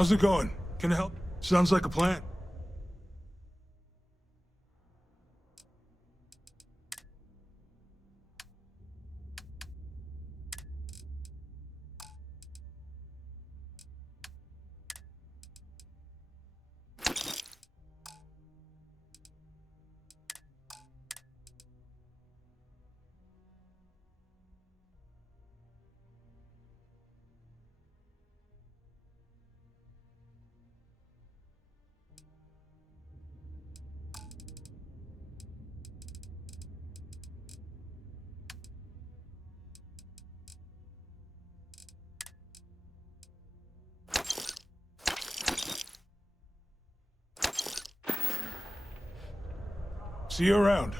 How's it going? Can I help? Sounds like a plan. See you around.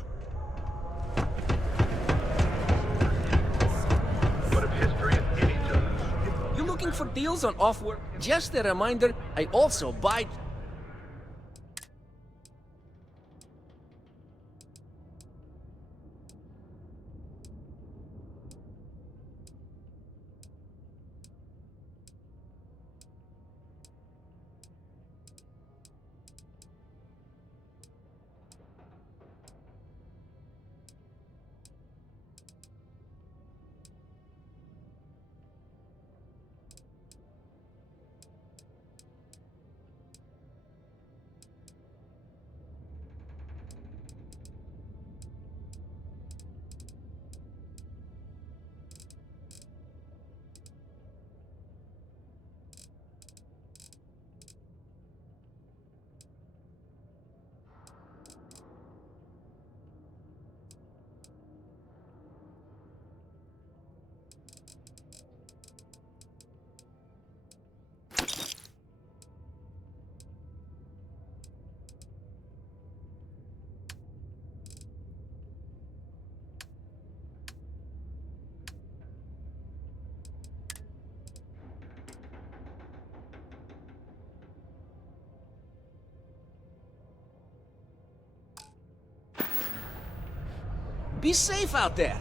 What if history is any judge? You looking for deals on off-work? Just a reminder, I also buy... Be safe out there!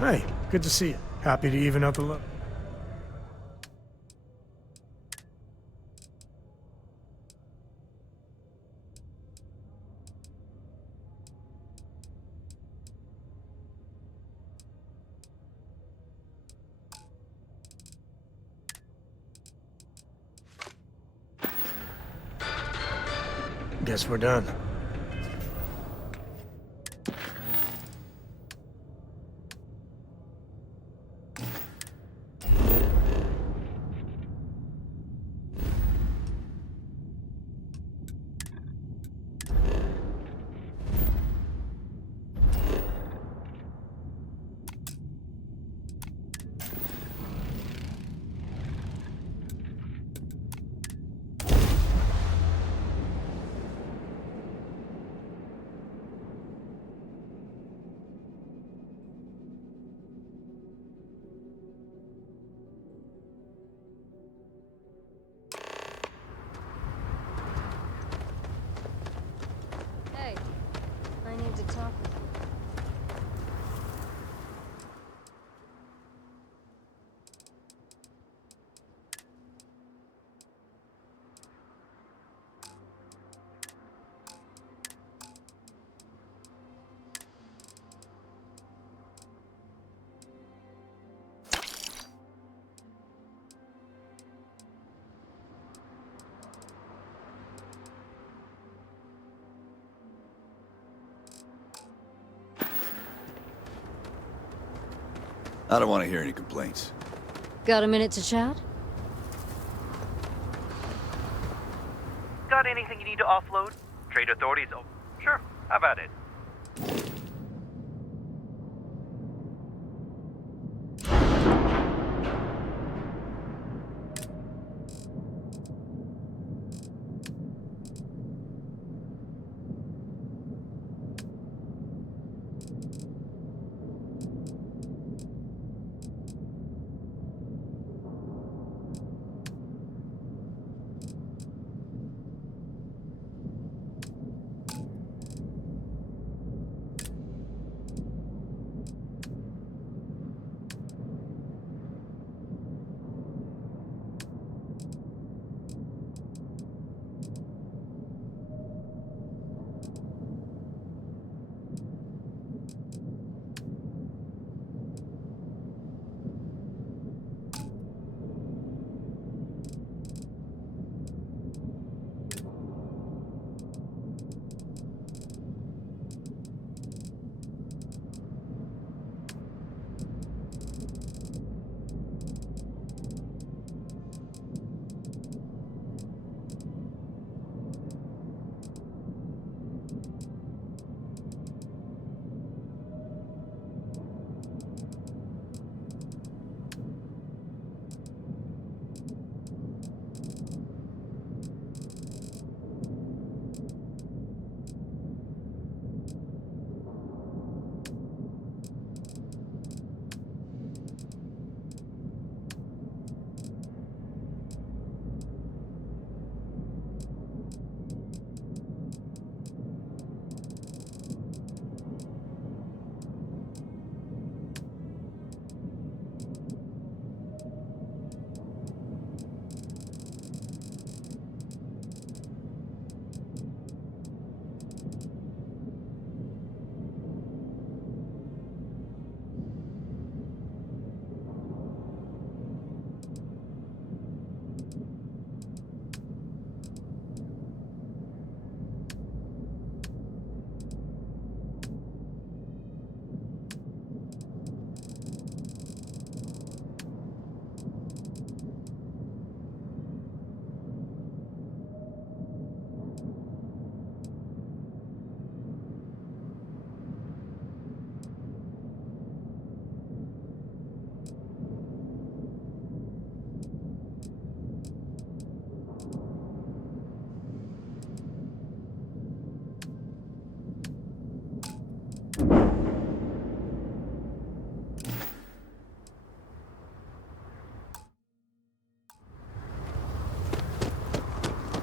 Hey, good to see you. Happy to even out the look. Guess we're done. Hey, I need to talk with you. I don't want to hear any complaints. Got a minute to chat? Got anything you need to offload? Trade authorities? Oh, sure. How about it?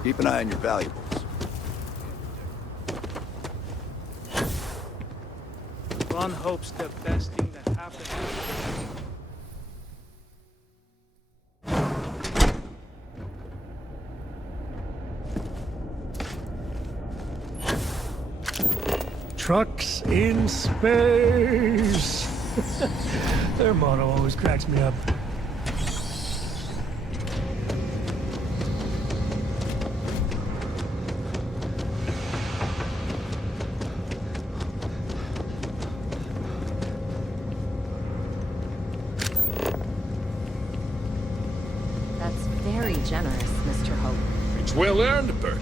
Keep an eye on your valuables. One hopes the best thing that happens. Trucks in space. Their motto always cracks me up. That's very generous, Mr. Hope. It's well earned, Birgit.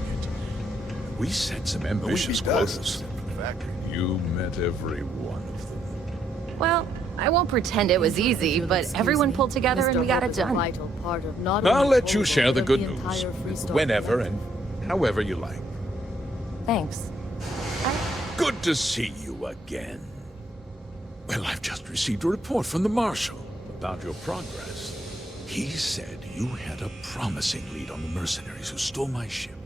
We set some ambitious quotas. Except for the factory. You met every one of them. Well, I won't pretend it was easy, but everyone pulled together and we got it done. I'll let you share the good news. Whenever and however you like. Thanks. Good to see you again. Well, I've just received a report from the Marshal about your progress. He said you had a promising lead on the mercenaries who stole my ship.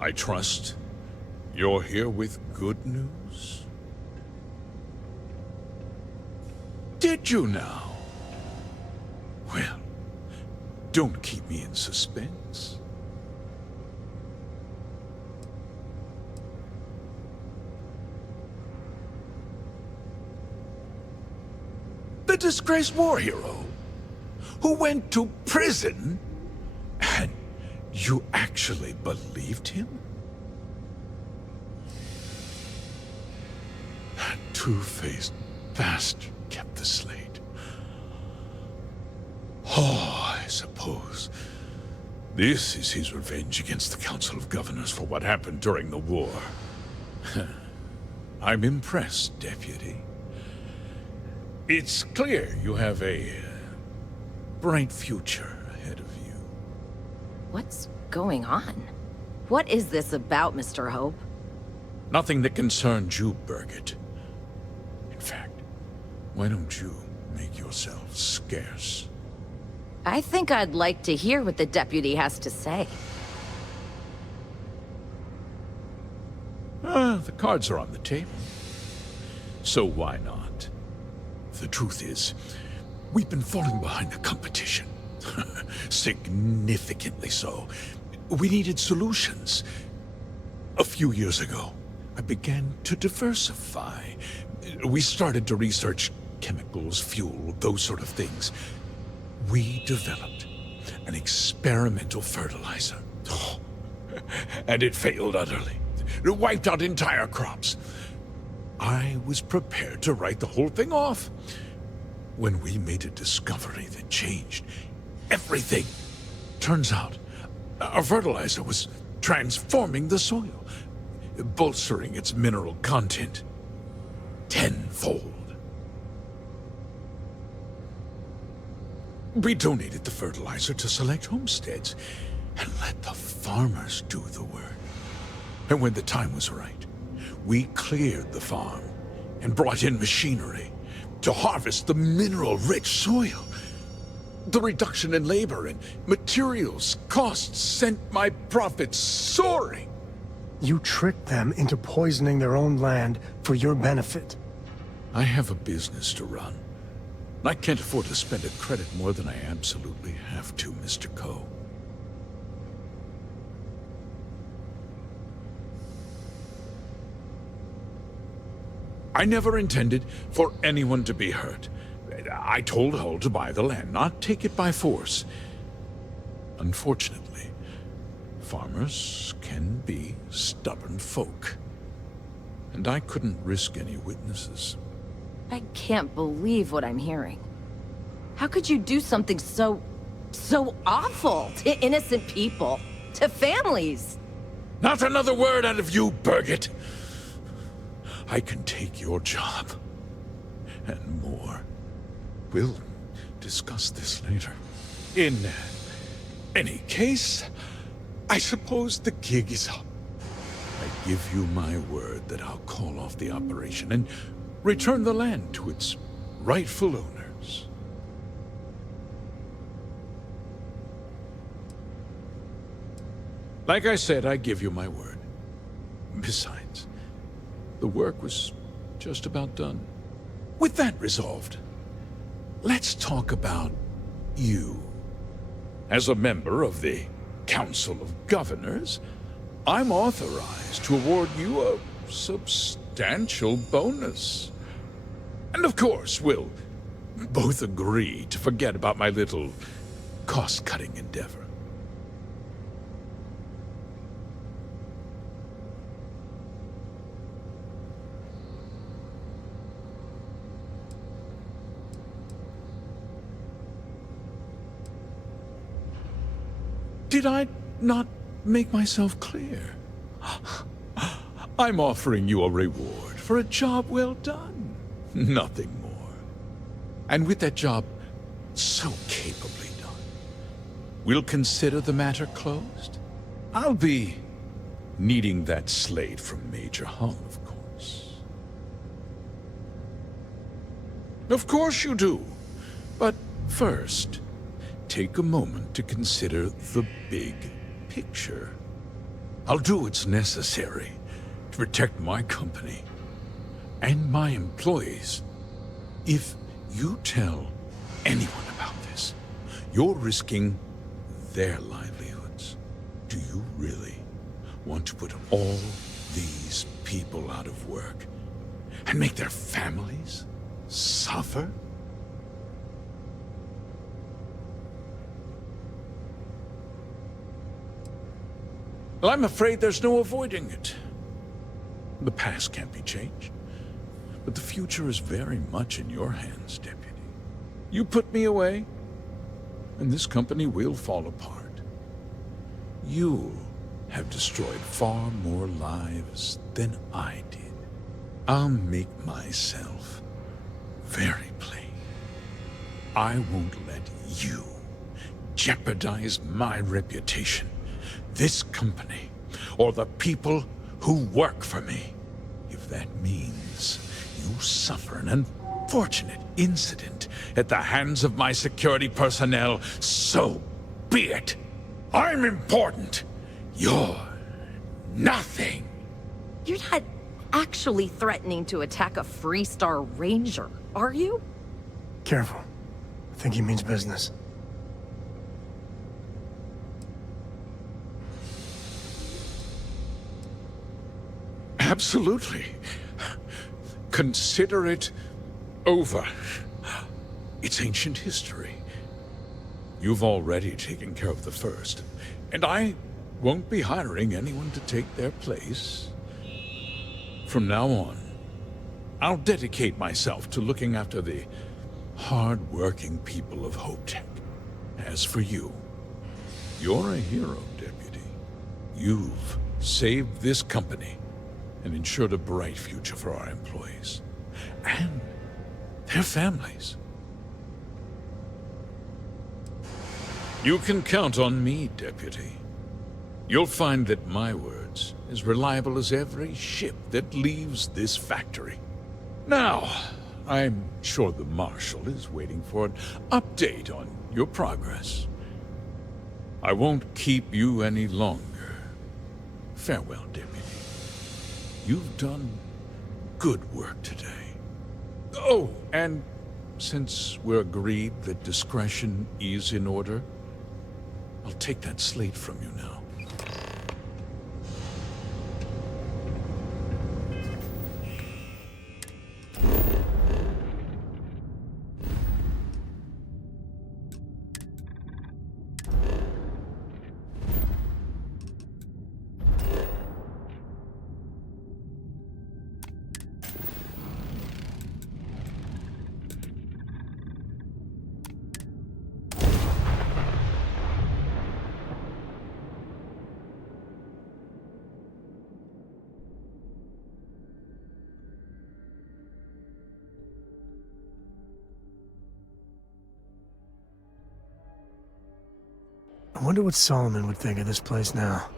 I trust you're here with good news? Did you now? Well, don't keep me in suspense. The disgraced war hero who went to prison, and you actually believed him? That two-faced bastard kept the slate. Oh, I suppose this is his revenge against the Council of Governors for what happened during the war. I'm impressed, Deputy. It's clear you have a bright future ahead of you. What's going on? What is this about, Mr. Hope? Nothing that concerns you, Birgit. In fact, why don't you make yourself scarce? I think I'd like to hear what the deputy has to say. The cards are on the table. So why not? The truth is, we've been falling behind the competition. Significantly so. We needed solutions. A few years ago, I began to diversify. We started to research chemicals, fuel, those sort of things. We developed an experimental fertilizer. And it failed utterly. It wiped out entire crops. I was prepared to write the whole thing off when we made a discovery that changed everything. Turns out, our fertilizer was transforming the soil, bolstering its mineral content tenfold. We donated the fertilizer to select homesteads and let the farmers do the work. And when the time was right, we cleared the farm and brought in machinery to harvest the mineral-rich soil. The reduction in labor and materials costs sent my profits soaring. You tricked them into poisoning their own land for your benefit. I have a business to run. I can't afford to spend a credit more than I absolutely have to, Mr. Coe. I never intended for anyone to be hurt. I told Hull to buy the land, not take it by force. Unfortunately, farmers can be stubborn folk. And I couldn't risk any witnesses. I can't believe what I'm hearing. How could you do something so awful to innocent people, to families? Not another word out of you, Birgit! I can take your job. And more. We'll discuss this later. In any case, I suppose the gig is up. I give you my word that I'll call off the operation and return the land to its rightful owners. Like I said, I give you my word. Besides, the work was just about done. With that resolved, let's talk about you. As a member of the Council of Governors, I'm authorized to award you a substantial bonus. And of course, we'll both agree to forget about my little cost-cutting endeavor. Did I not make myself clear? I'm offering you a reward for a job well done. Nothing more. And with that job so capably done, we'll consider the matter closed. I'll be needing that slate from Major Hull, of course. Of course you do. But first, take a moment to consider the big picture. I'll do what's necessary to protect my company and my employees. If you tell anyone about this, you're risking their livelihoods. Do you really want to put all these people out of work and make their families suffer? Well, I'm afraid there's no avoiding it. The past can't be changed, but the future is very much in your hands, Deputy. You put me away, and this company will fall apart. You'll have destroyed far more lives than I did. I'll make myself very plain. I won't let you jeopardize my reputation, this company, or the people who work for me. If that means you suffer an unfortunate incident at the hands of my security personnel, so be it. I'm important. You're nothing. You're not actually threatening to attack a Freestar Ranger, are you? Careful. I think he means business. Absolutely. Consider it over. It's ancient history. You've already taken care of the first, and I won't be hiring anyone to take their place. From now on, I'll dedicate myself to looking after the hard-working people of HopeTech. As for you, you're a hero, Deputy. You've saved this company and ensured a bright future for our employees and their families. You can count on me, Deputy. You'll find that my word's as reliable as every ship that leaves this factory. Now, I'm sure the Marshal is waiting for an update on your progress. I won't keep you any longer. Farewell, Deputy. You've done good work today. Oh, and since we're agreed that discretion is in order, I'll take that slate from you now. I wonder what Solomon would think of this place now.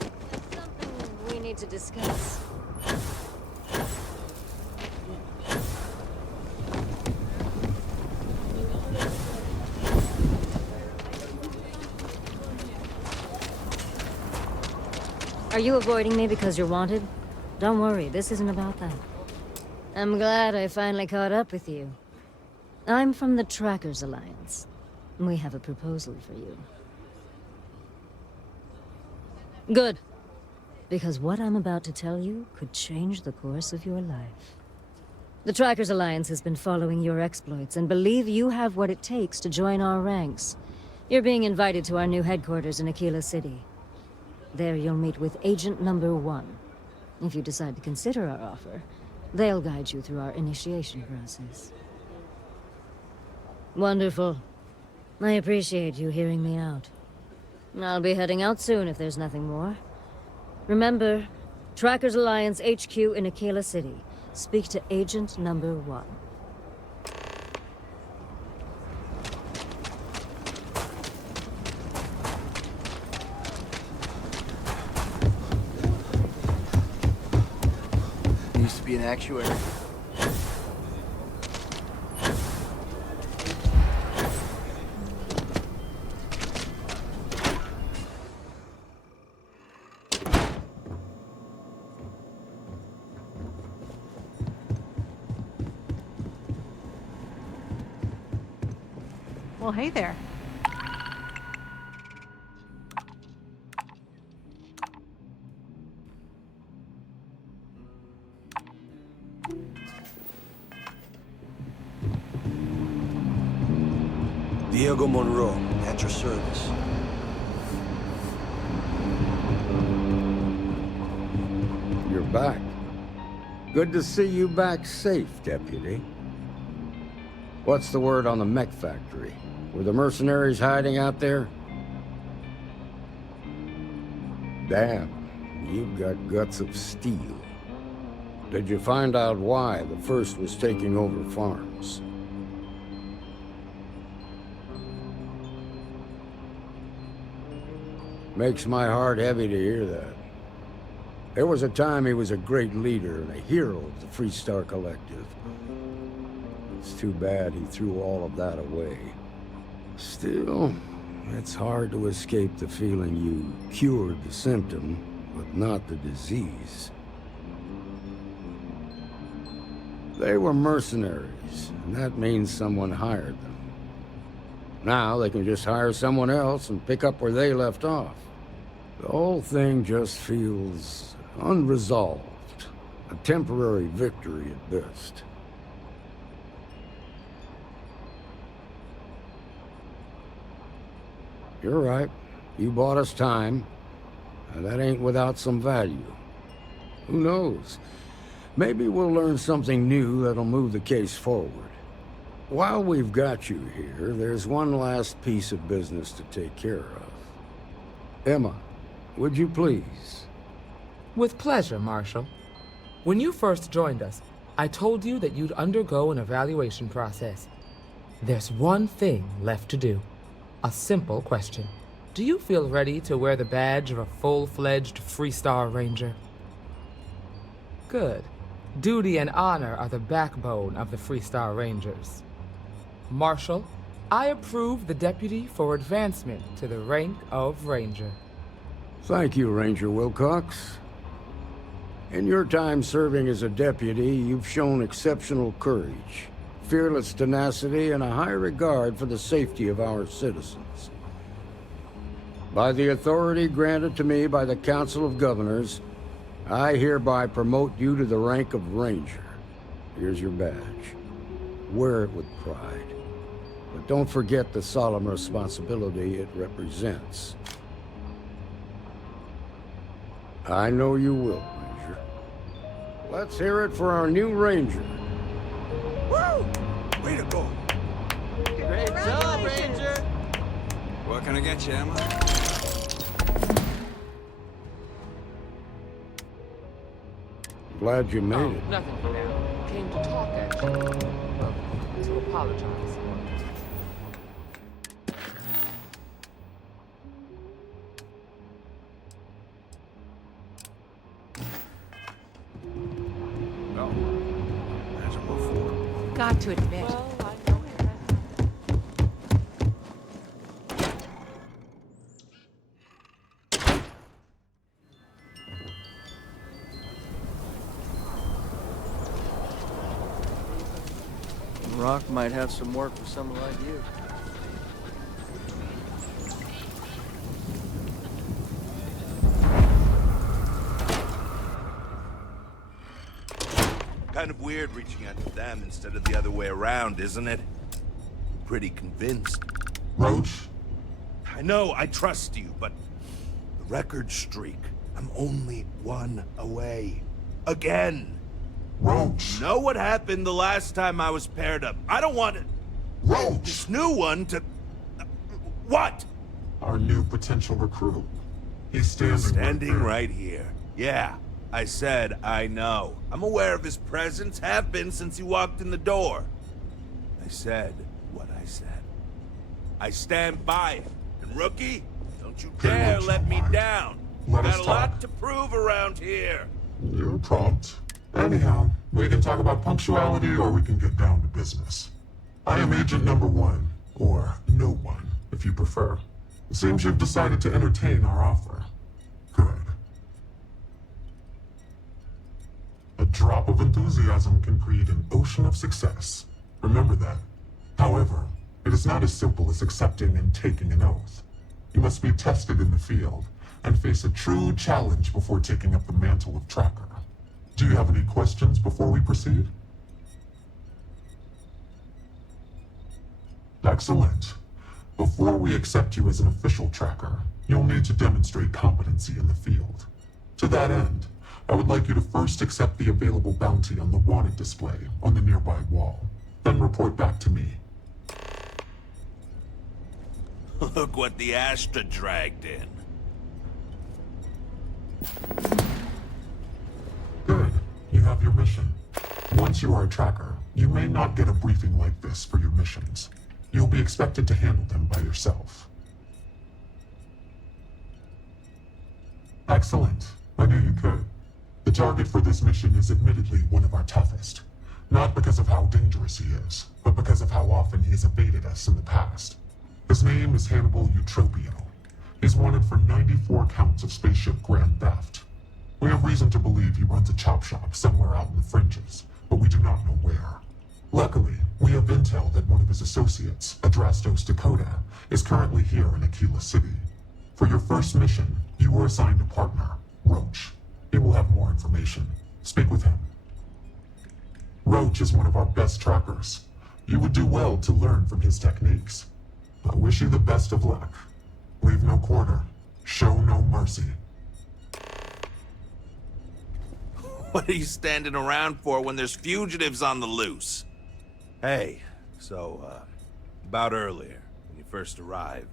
That's something we need to discuss. Are you avoiding me because you're wanted? Don't worry, this isn't about that. I'm glad I finally caught up with you. I'm from the Trackers Alliance. We have a proposal for you. Good. Because what I'm about to tell you could change the course of your life. The Trackers Alliance has been following your exploits and believe you have what it takes to join our ranks. You're being invited to our new headquarters in Aquila City. There you'll meet with Agent Number 1. If you decide to consider our offer, they'll guide you through our initiation process. Wonderful. I appreciate you hearing me out. I'll be heading out soon if there's nothing more. Remember, Trackers Alliance HQ in Aquila City. Speak to Agent Number 1. Used to be an actuary. Well, hey there. Diego Monroe, at your service. You're back. Good to see you back safe, Deputy. What's the word on the mech factory? Were the mercenaries hiding out there? Damn, you've got guts of steel. Did you find out why the first was taking over farms? Makes my heart heavy to hear that. There was a time he was a great leader and a hero of the Freestar Collective. It's too bad he threw all of that away. Still, it's hard to escape the feeling you cured the symptom, but not the disease. They were mercenaries, and that means someone hired them. Now they can just hire someone else and pick up where they left off. The whole thing just feels unresolved. A temporary victory at best. You're right. You bought us time. And that ain't without some value. Who knows? Maybe we'll learn something new that'll move the case forward. While we've got you here, there's one last piece of business to take care of. Emma, would you please? With pleasure, Marshal. When you first joined us, I told you that you'd undergo an evaluation process. There's one thing left to do. A simple question. Do you feel ready to wear the badge of a full-fledged Freestar Ranger? Good. Duty and honor are the backbone of the Freestar Rangers. Marshal, I approve the deputy for advancement to the rank of Ranger. Thank you, Ranger Wilcox. In your time serving as a deputy, you've shown exceptional courage, fearless tenacity, and a high regard for the safety of our citizens. By the authority granted to me by the Council of Governors, I hereby promote you to the rank of Ranger. Here's your badge. Wear it with pride. But don't forget the solemn responsibility it represents. I know you will, Ranger. Let's hear it for our new Ranger. Woo! Way to go! Great job, Ranger! What can I get you, Emma? Glad you made it. Nothing for now. Came to talk, actually. Well, to apologize. No. As before. Got to admit, Rock might have some work for someone like you. Kind of weird reaching out to them instead of the other way around, isn't it? Pretty convinced. Roach? I know, I trust you, but the record streak, I'm only one away. Again. Roach! Know what happened the last time I was paired up? I don't want it. Roach! This new one to... What? Our new potential recruit. He's Standing right here. Yeah, I said I know. I'm aware of his presence, have been since he walked in the door. I said what I said. I stand by it. And rookie, don't you dare let me down. Got a lot to prove around here. You're prompt. Anyhow, we can talk about punctuality or we can get down to business. I am Agent Number 1, or No One, if you prefer. It seems you've decided to entertain our offer. Good. A drop of enthusiasm can create an ocean of success. Remember that. However, it is not as simple as accepting and taking an oath. You must be tested in the field and face a true challenge before taking up the mantle of tracker. Do you have any questions before we proceed? Excellent. Before we accept you as an official tracker, you'll need to demonstrate competency in the field. To that end, I would like you to first accept the available bounty on the wanted display on the nearby wall, then report back to me. Look what the Astra dragged in. Good. You have your mission. Once you are a tracker, you may not get a briefing like this for your missions. You'll be expected to handle them by yourself. Excellent. I knew you could. The target for this mission is admittedly one of our toughest. Not because of how dangerous he is, but because of how often he has evaded us in the past. His name is Hannibal Eutropio. He's wanted for 94 counts of spaceship grand theft. We have reason to believe he runs a chop shop somewhere out in the fringes, but we do not know where. Luckily, we have intel that one of his associates, Adrastos Dakota, is currently here in Aquila City. For your first mission, you were assigned a partner, Roach. He will have more information. Speak with him. Roach is one of our best trackers. You would do well to learn from his techniques. I wish you the best of luck. Leave no quarter. Show no mercy. What are you standing around for when there's fugitives on the loose? Hey, so, about earlier, when you first arrived.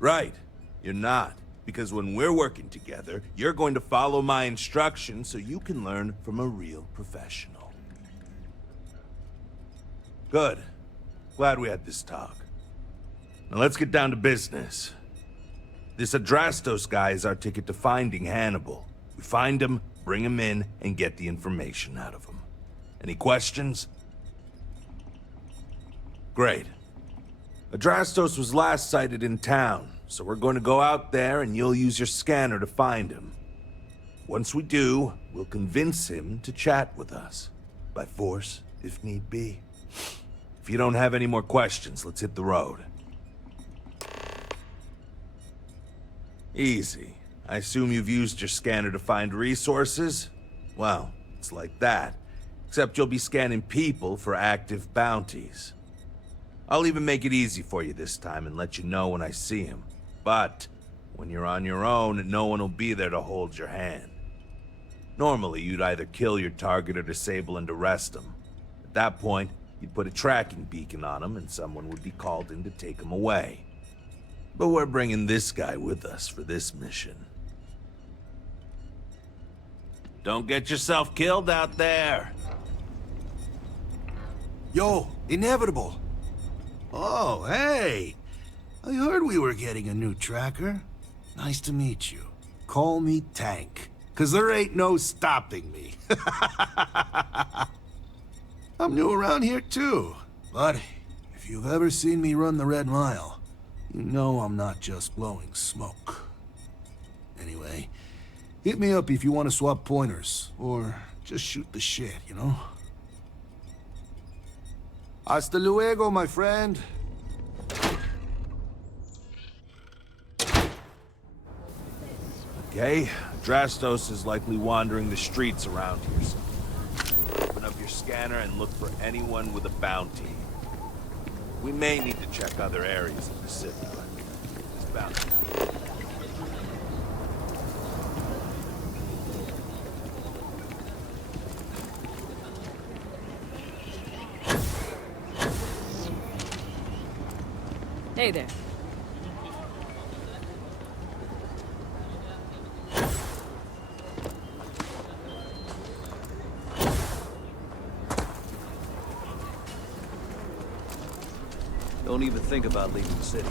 Right, you're not. Because when we're working together, you're going to follow my instructions so you can learn from a real professional. Good. Glad we had this talk. Now let's get down to business. This Adrastos guy is our ticket to finding Hannibal. We find him, bring him in, and get the information out of him. Any questions? Great. Adrastos was last sighted in town, so we're going to go out there and you'll use your scanner to find him. Once we do, we'll convince him to chat with us. By force, if need be. If you don't have any more questions, let's hit the road. Easy. I assume you've used your scanner to find resources? Well, it's like that. Except you'll be scanning people for active bounties. I'll even make it easy for you this time and let you know when I see him. But when you're on your own, no one will be there to hold your hand. Normally, you'd either kill your target or disable and arrest him. At that point, you'd put a tracking beacon on him and someone would be called in to take him away. But we're bringing this guy with us for this mission. Don't get yourself killed out there. Yo, Inevitable. Oh, hey. I heard we were getting a new tracker. Nice to meet you. Call me Tank, 'cause there ain't no stopping me. I'm new around here too, but if you've ever seen me run the Red Mile, you know I'm not just blowing smoke. Anyway, Hit me up if you want to swap pointers, or just shoot the shit, you know? Hasta luego, my friend. Okay, Drastos is likely wandering the streets around here somewhere. Open up your scanner and look for anyone with a bounty. We may need to check other areas of the city, but this bounty. Hey there. Don't even think about leaving the city.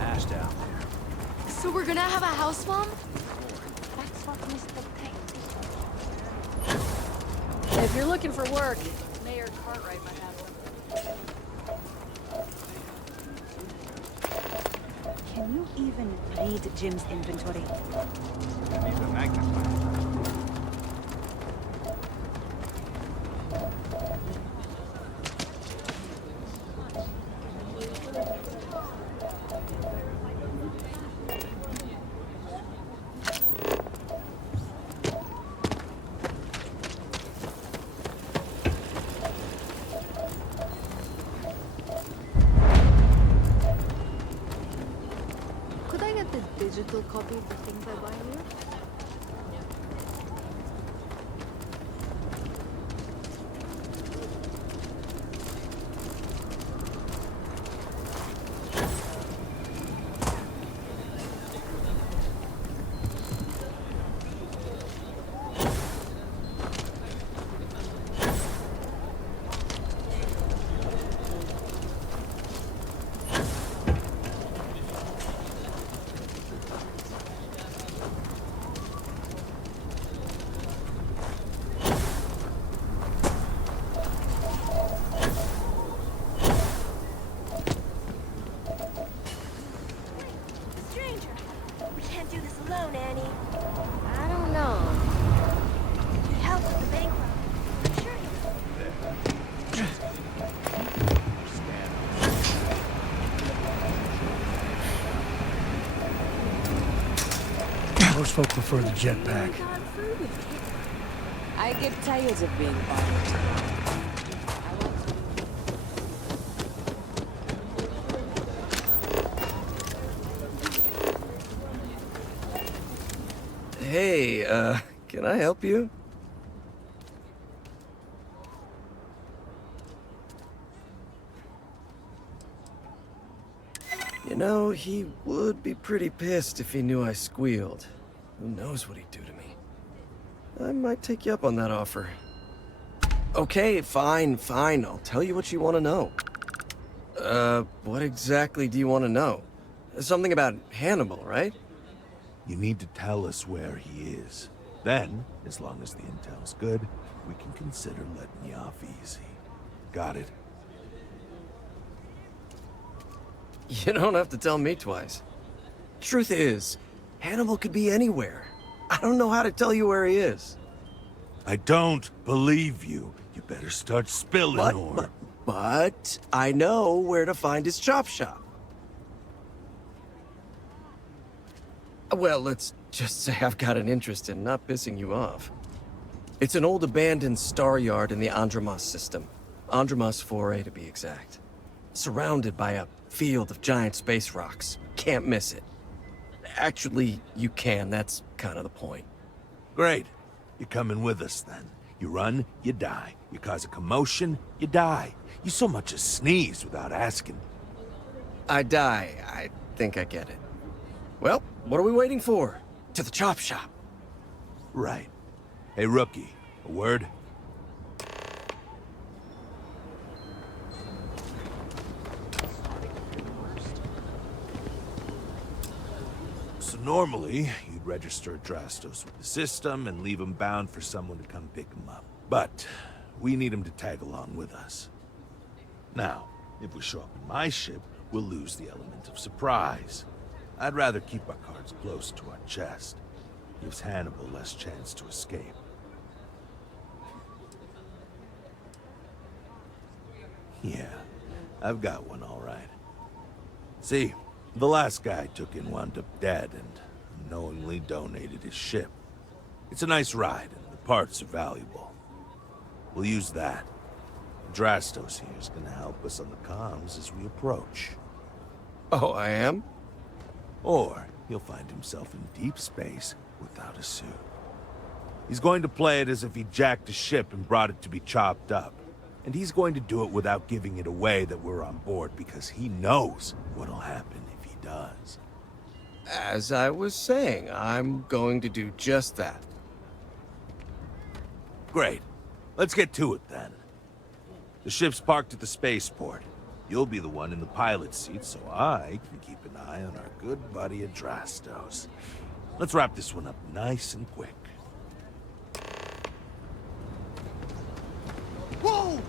Ashed out there. So we're gonna have a house bomb? That's what Mr. If you're looking for work, Mayor Cartwright might have one. Can you even read Jim's inventory? Need a magnifier. Could I get the digital copy of the things I buy here? Stranger, we can't do this alone, Annie. I don't know. Help with the bank robbery. I'm sure you Most folk prefer the jetpack. I get tired of being bothered. Hey, can I help you? You know, he would be pretty pissed if he knew I squealed. Who knows what he'd do to me? I might take you up on that offer. Okay, fine. I'll tell you what you want to know. What exactly do you want to know? Something about Hannibal, right? You need to tell us where he is. Then, as long as the intel's good, we can consider letting you off easy. Got it? You don't have to tell me twice. Truth is, Hannibal could be anywhere. I don't know how to tell you where he is. I don't believe you. You better start spilling more. But I know where to find his chop shop. Well, let's just say I've got an interest in not pissing you off. It's an old abandoned star yard in the Andromos system. Andromos 4A to be exact. Surrounded by a field of giant space rocks. Can't miss it. Actually, you can. That's kind of the point. Great. You're coming with us then. You run, you die. You cause a commotion, you die. You so much as sneeze without asking. I die. I think I get it. Well, what are we waiting for? To the chop shop. Right. Hey, rookie, a word? So normally, you'd register Drastos with the system and leave him bound for someone to come pick him up. But we need him to tag along with us. Now, if we show up in my ship, we'll lose the element of surprise. I'd rather keep our cards close to our chest. Gives Hannibal less chance to escape. Yeah, I've got one all right. See, the last guy I took in wound up dead and unknowingly donated his ship. It's a nice ride, and the parts are valuable. We'll use that. Drastos here is gonna help us on the comms as we approach. Oh, I am? Or he'll find himself in deep space without a suit. He's going to play it as if he jacked a ship and brought it to be chopped up. And he's going to do it without giving it away that we're on board, because he knows what'll happen if he does. As I was saying, I'm going to do just that. Great. Let's get to it then. The ship's parked at the spaceport. You'll be the one in the pilot's seat, so I can keep an eye on our good buddy Adrastos. Let's wrap this one up nice and quick. Whoa!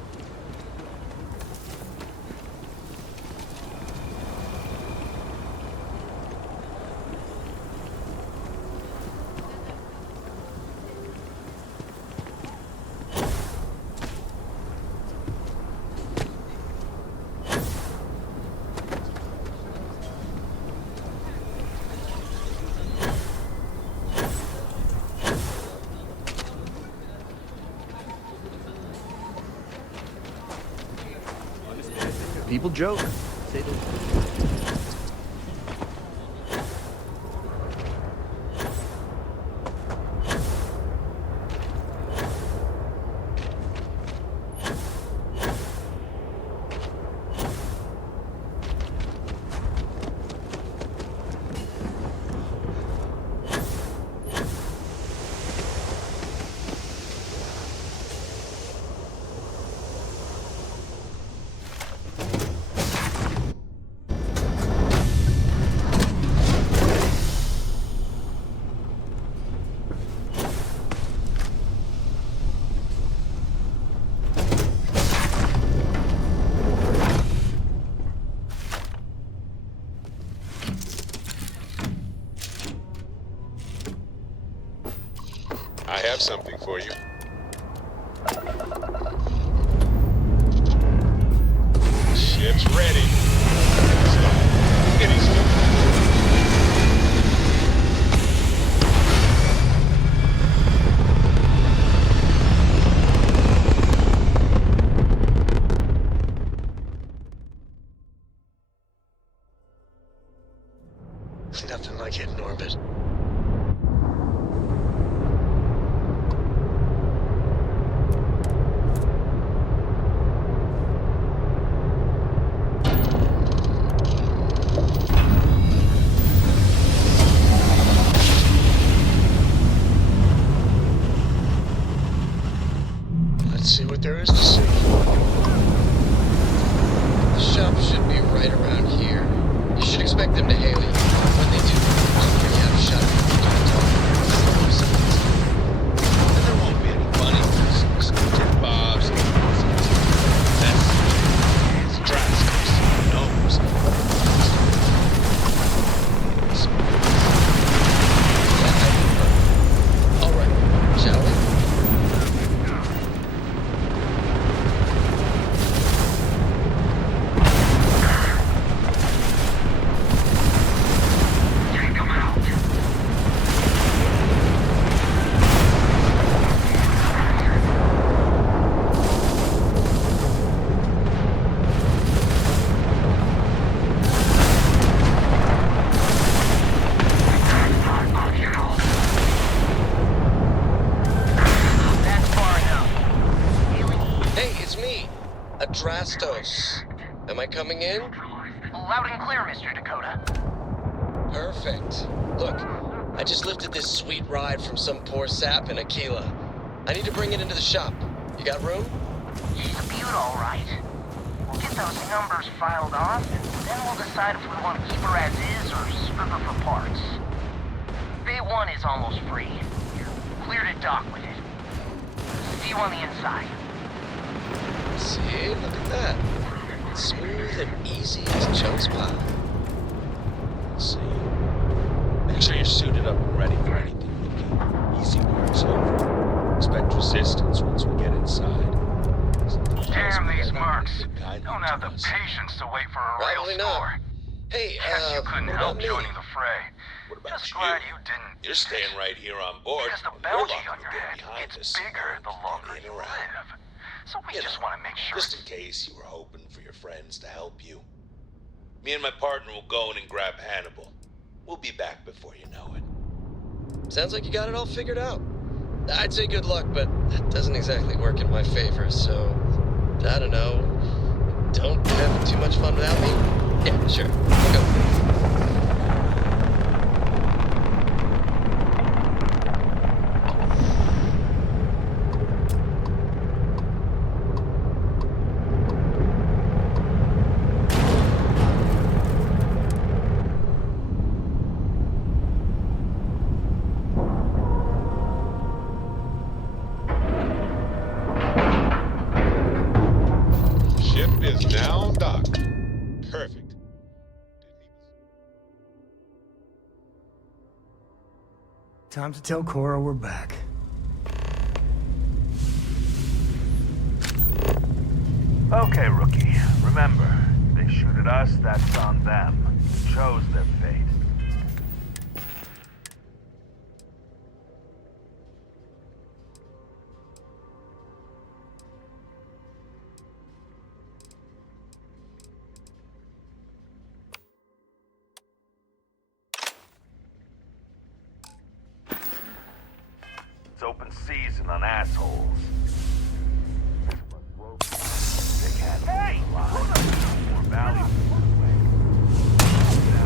People joke. Say I have something for you. Ship's ready. Any Nothing like it in orbit. Let's see what there is to see. The shop should be right around here. You should expect them to hail you. When they do, you have a shot And there won't be any money. Just tip bobs. That's Drastos. Knows. All right, shall we? Drastos. Am I coming in? Loud and clear, Mr. Dakota. Perfect. Look, I just lifted this sweet ride from some poor sap in Aquila. I need to bring it into the shop. You got room? She's a beaut, all right. We'll get those numbers filed off, and then we'll decide if we want to keep her as is or strip her for parts. Bay 1 is almost free. You're clear to dock with it. See you on the inside. See, look at that. It's smooth and easy as chunks pie. See. Make sure you're suited up and ready for anything, okay? resistance once we get inside. Damn these mercs. Don't have the patience to wait for a Probably real not. score. Hey, Guess you couldn't what help about me? joining the fray. What about Just you? glad you didn't. You're staying right here on board. Because the You're bounty lucky on to your get head behind gets us. bigger the longer And you around. live. So we You just know, want to make sure. Just in case you were hoping for your friends to help you. Me and my partner will go in and grab Hannibal. We'll be back before you know it. Sounds like you got it all figured out. I'd say good luck, but that doesn't exactly work in my favor, so... I don't know. Don't have too much fun without me? Yeah, sure. I'll go. Ship is now docked. Perfect. Time to tell Cora we're back. Okay, rookie. Remember, they shoot at us, that's on them. They chose their fate. It's open season on assholes. They can't hey! More valuable this way.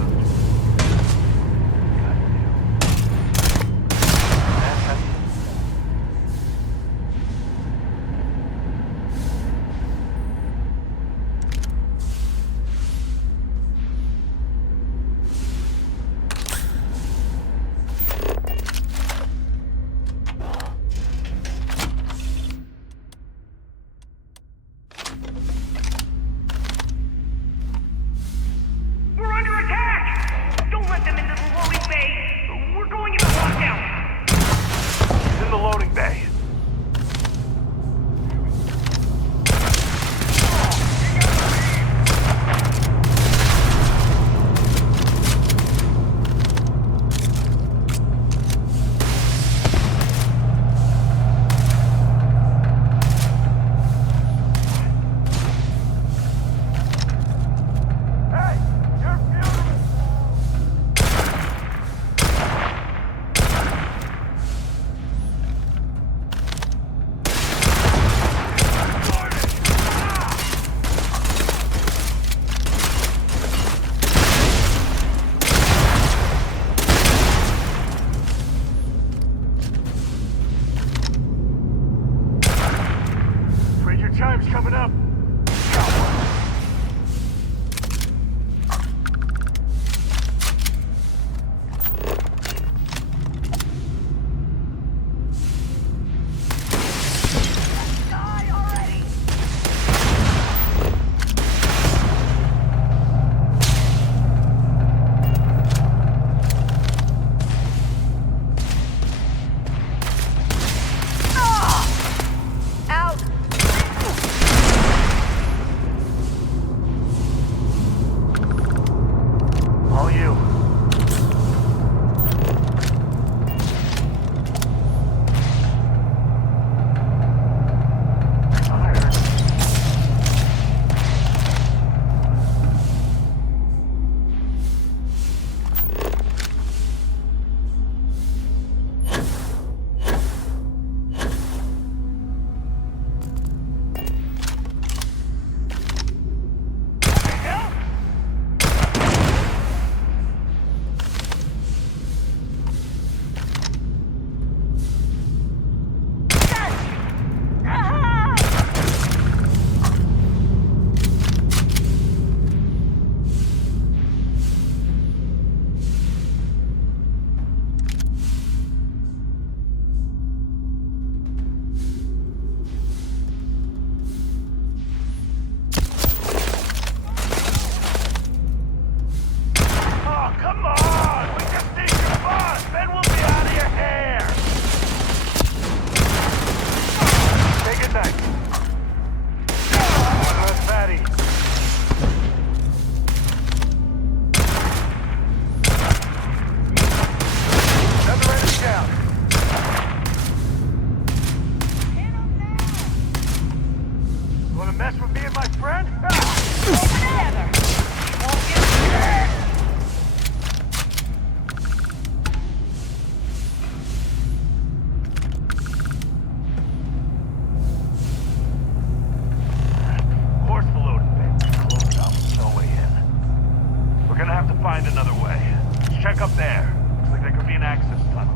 There. Looks like there could be an access tunnel.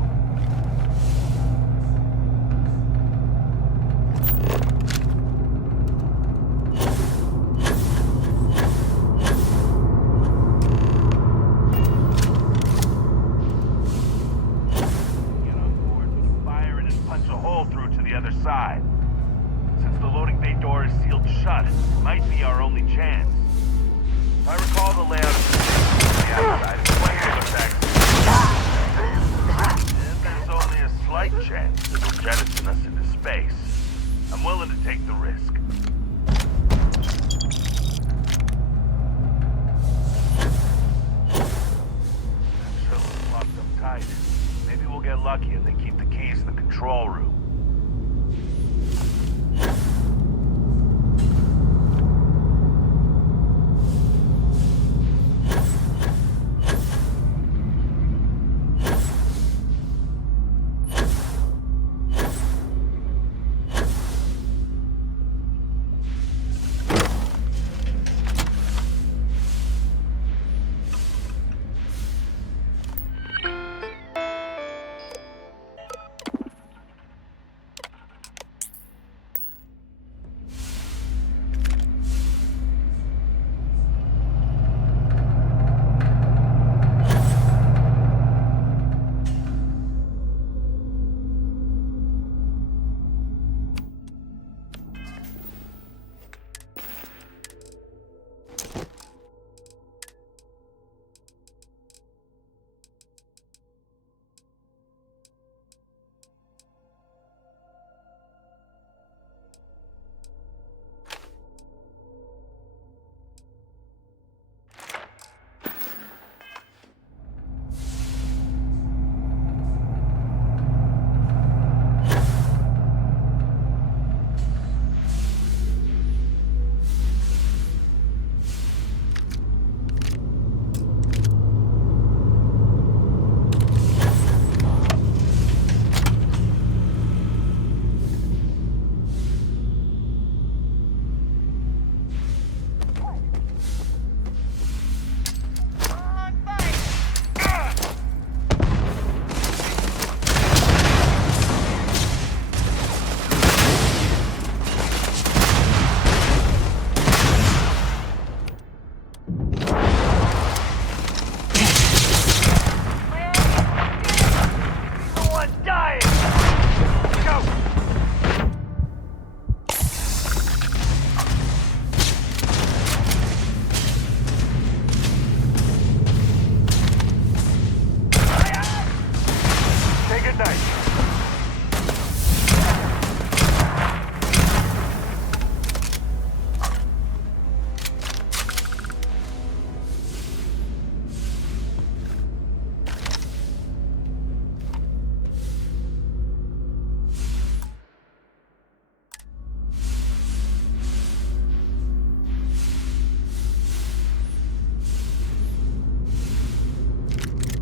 Get on board with a fire and punch a hole through to the other side. Since the loading bay door is sealed shut, it might be our only chance. If I recall the layout of the outside, it's plenty of attacks. And there's only a slight chance it'll jettison us into space. I'm willing to take the risk. That sure looks locked up tight. Maybe we'll get lucky and they keep the keys in the control room.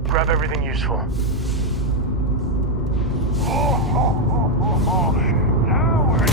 Grab everything useful. Now we're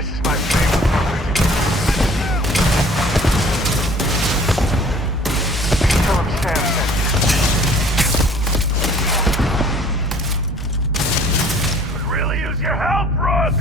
This is my favorite moment. Tell him Sam sent you. Could really use your help, Rook!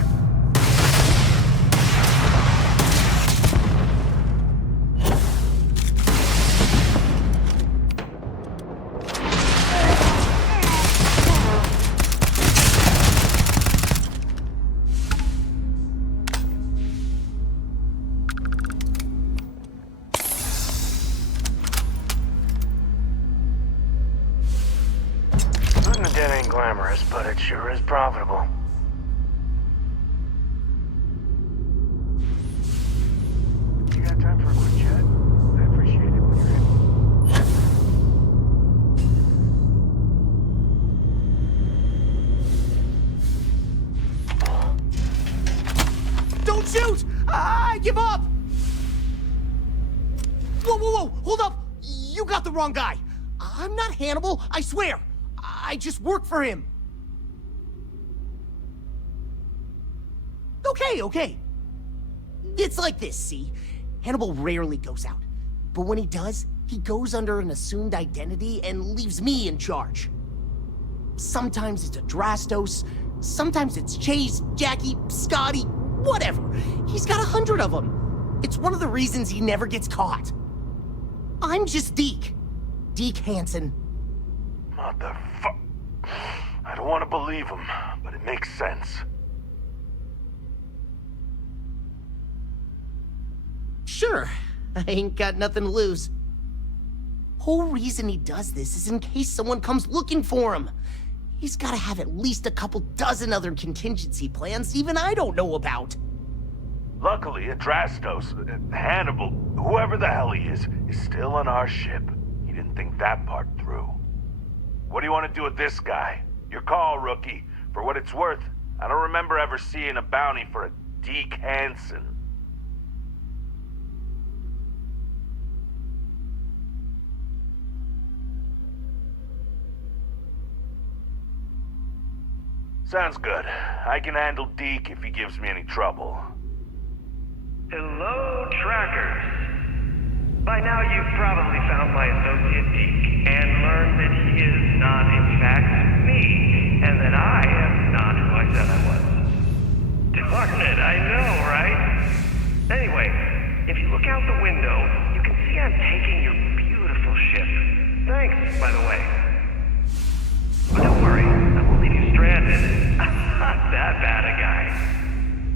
Looting the dead ain't glamorous, but it sure is profitable. You got time for a quick chat? I appreciate it when you're in. Don't shoot! I give up! Whoa, whoa, whoa! Hold up! You got the wrong guy! I'm not Hannibal, I swear! I just work for him! Okay. It's like this, see? Hannibal rarely goes out. But when he does, he goes under an assumed identity and leaves me in charge. Sometimes it's a Drastos, sometimes it's Chase, Jackie, Scotty, whatever. He's got 100 of them. It's one of the reasons he never gets caught. I'm just Deke. Deke Hansen. Motherfuck. I don't want to believe him, but it makes sense. Sure, I ain't got nothing to lose. Whole reason he does this is in case someone comes looking for him. He's gotta have at least a couple dozen other contingency plans even I don't know about. Luckily, Adrastos, Hannibal, whoever the hell he is still on our ship. He didn't think that part through. What do you want to do with this guy? Your call, rookie. For what it's worth, I don't remember ever seeing a bounty for a Deke Hansen. Sounds good. I can handle Deke if he gives me any trouble. Hello, trackers. By now you've probably found my associate Deke and learned that he is not in fact me, and that I am not who I said I was. Darn it, I know, right? Anyway, if you look out the window, you can see I'm taking your beautiful ship. Thanks, by the way. But don't worry, I won't leave you stranded. I'm not that bad a guy.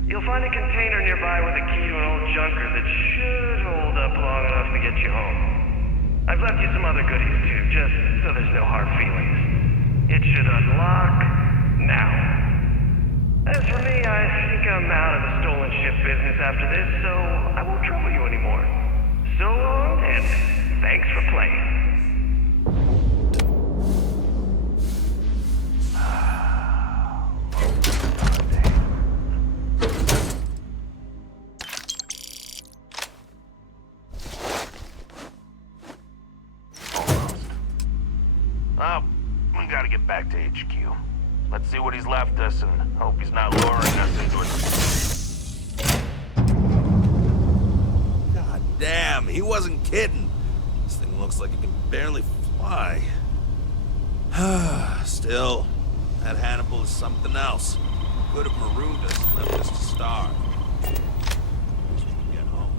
You'll find a container nearby with a key to an old junker that should hold up long enough to get you home. I've left you some other goodies too, just so there's no hard feelings. It should unlock now. As for me, I think I'm out of the stolen ship business after this, so I won't trouble you anymore. So long, and thanks for playing. Well, we gotta get back to HQ. Let's see what he's left us and hope he's not luring us into it. God damn, he wasn't kidding. This thing looks like it can barely fly. Still, that Hannibal is something else. Could have marooned us and left us to starve. Wish we could get home.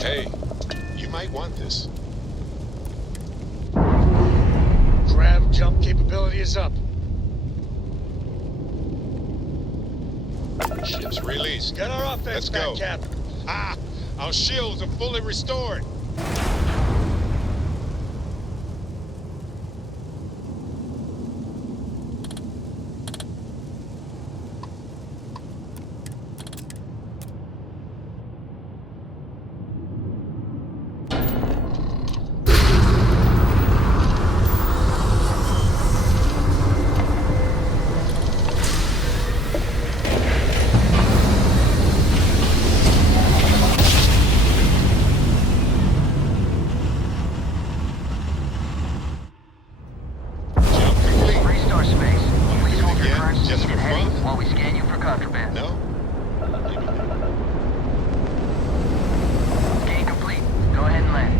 Hey, you might want this. Grav jump capability is up. Ship's released. Get our offense back, Captain. Ah, our shields are fully restored. Scan complete. Go ahead and land.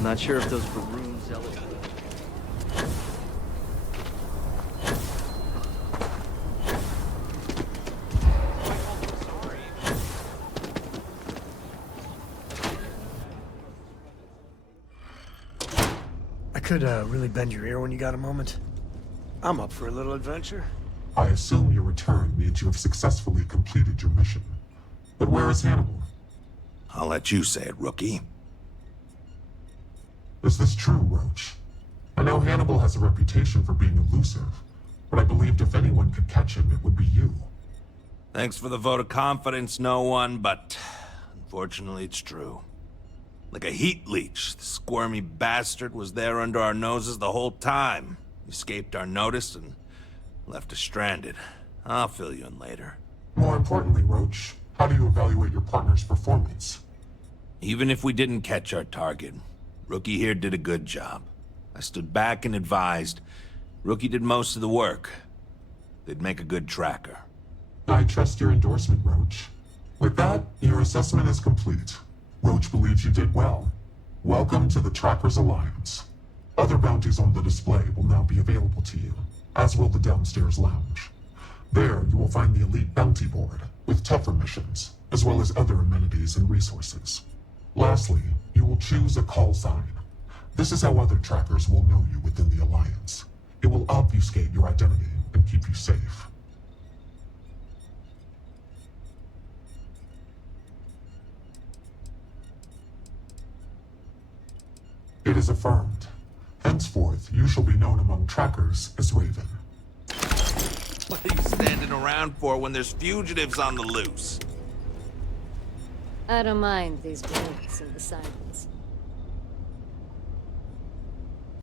Not sure if those Baroon zealots... I could really bend your ear when you got a moment. I'm up for a little adventure. I assume your return means you have successfully completed your mission. But where is Hannibal? I'll let you say it, rookie. Is this true, Roach? I know Hannibal has a reputation for being elusive, but I believed if anyone could catch him, it would be you. Thanks for the vote of confidence, no one, but unfortunately it's true. Like a heat leech, the squirmy bastard was there under our noses the whole time. Escaped our notice and left us stranded. I'll fill you in later. More importantly, Roach, how do you evaluate your partner's performance? Even if we didn't catch our target, Rookie here did a good job. I stood back and advised. Rookie did most of the work. They'd make a good tracker. I trust your endorsement, Roach. With that, your assessment is complete. Roach believes you did well. Welcome to the Trackers Alliance. Other bounties on the display will now be available to you, as will the downstairs lounge. There, you will find the Elite Bounty Board, with tougher missions, as well as other amenities and resources. Lastly, you will choose a call sign. This is how other trackers will know you within the Alliance. It will obfuscate your identity and keep you safe. It is affirmed. Henceforth, you shall be known among trackers as Raven. What are you standing around for when there's fugitives on the loose? I don't mind these breaks in the silence.